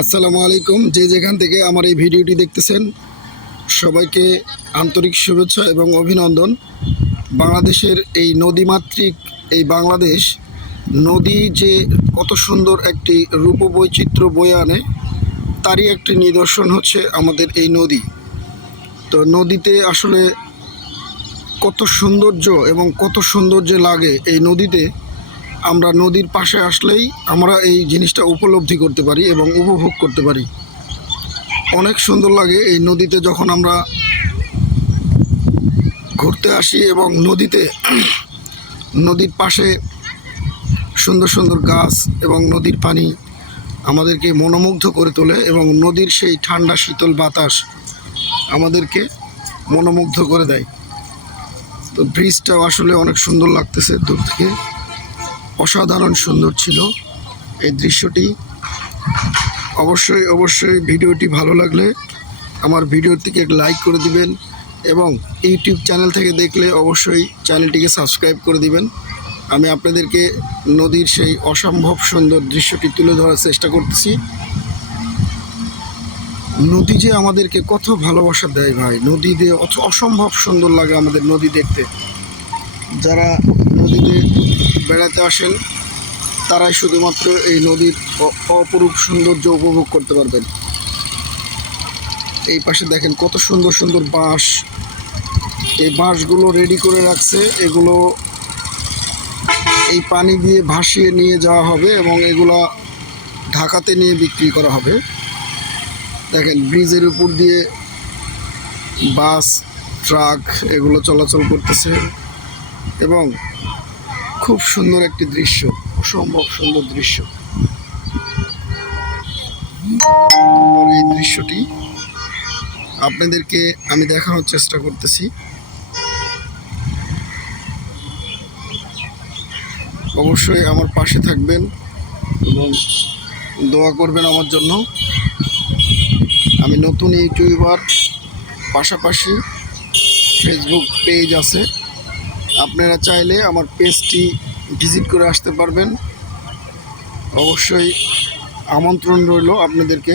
আসসালামু আলাইকুম। যে যেখান থেকে আমার এই ভিডিওটি দেখতেছেন, সবাইকে আন্তরিক শুভেচ্ছা এবং অভিনন্দন। বাংলাদেশের এই নদীমাতৃক, এই বাংলাদেশ, নদী যে কত সুন্দর একটি রূপবৈচিত্র্য বয়ে আনে, তারই একটি নিদর্শন হচ্ছে আমাদের এই নদী। তো নদীতে আসলে কত সৌন্দর্য এবং কত সৌন্দর্য লাগে এই নদীতে আমরা নদীর পাশে আসলেই আমরা এই জিনিসটা উপলব্ধি করতে পারি এবং উপভোগ করতে পারি। অনেক সুন্দর লাগে এই নদীতে যখন আমরা ঘুরতে আসি এবং নদীতে নদীর পাশে সুন্দর সুন্দর গাছ এবং নদীর পানি আমাদেরকে মনোমুগ্ধ করে তোলে এবং নদীর সেই ঠান্ডা শীতল বাতাস আমাদেরকে মনোমুগ্ধ করে দেয়। তো ব্রিজটাও আসলে অনেক সুন্দর লাগতেছে দূর থেকে। অসাধারণ সুন্দর ছিল এই দৃশ্যটি। অবশ্যই অবশ্যই ভিডিওটি ভালো লাগলে আমার ভিডিওটিকে লাইক করে দিবেন এবং ইউটিউব চ্যানেল থেকে দেখলে অবশ্যই চ্যানেলটিকে সাবস্ক্রাইব করে দিবেন। আমি আপনাদেরকে নদীর সেই অসম্ভব সুন্দর দৃশ্যটি তুলে ধরার চেষ্টা করতেছি। নদী যে আমাদেরকে কত ভালোবাসা দেয় ভাই, নদীতে অসম্ভব সুন্দর লাগে আমাদের নদী দেখতে। যারা নদীতে বেড়াতে আসেন, তারাই শুধুমাত্র এই নদীর অপরূপ সৌন্দর্য উপভোগ করতে পারবেন। এই পাশে দেখেন কত সুন্দর সুন্দর বাঁশ। এই বাঁশগুলো রেডি করে রাখছে, এগুলো এই পানি দিয়ে ভাসিয়ে নিয়ে যাওয়া হবে এবং এগুলা ঢাকাতে নিয়ে বিক্রি করা হবে। দেখেন ব্রিজের উপর দিয়ে বাস, ট্রাক এগুলো চলাচল করতেছে এবং খুব সুন্দর একটি দৃশ্য, অসম্ভব সুন্দর দৃশ্য। এই দৃশ্যটি। আপনাদেরকে আমি দেখানোর চেষ্টা করতেছি। অবশ্যই আমার পাশে থাকবেন এবং দোয়া করবেন আমার জন্য। আমি নতুন ইউটিউবার, পাশাপাশি ফেসবুক পেজ আছে। আপনারা চাইলে আমার পেজটি ভিজিট করে আসতে পারবেন। অবশ্যই আমন্ত্রণ রইল আপনাদেরকে।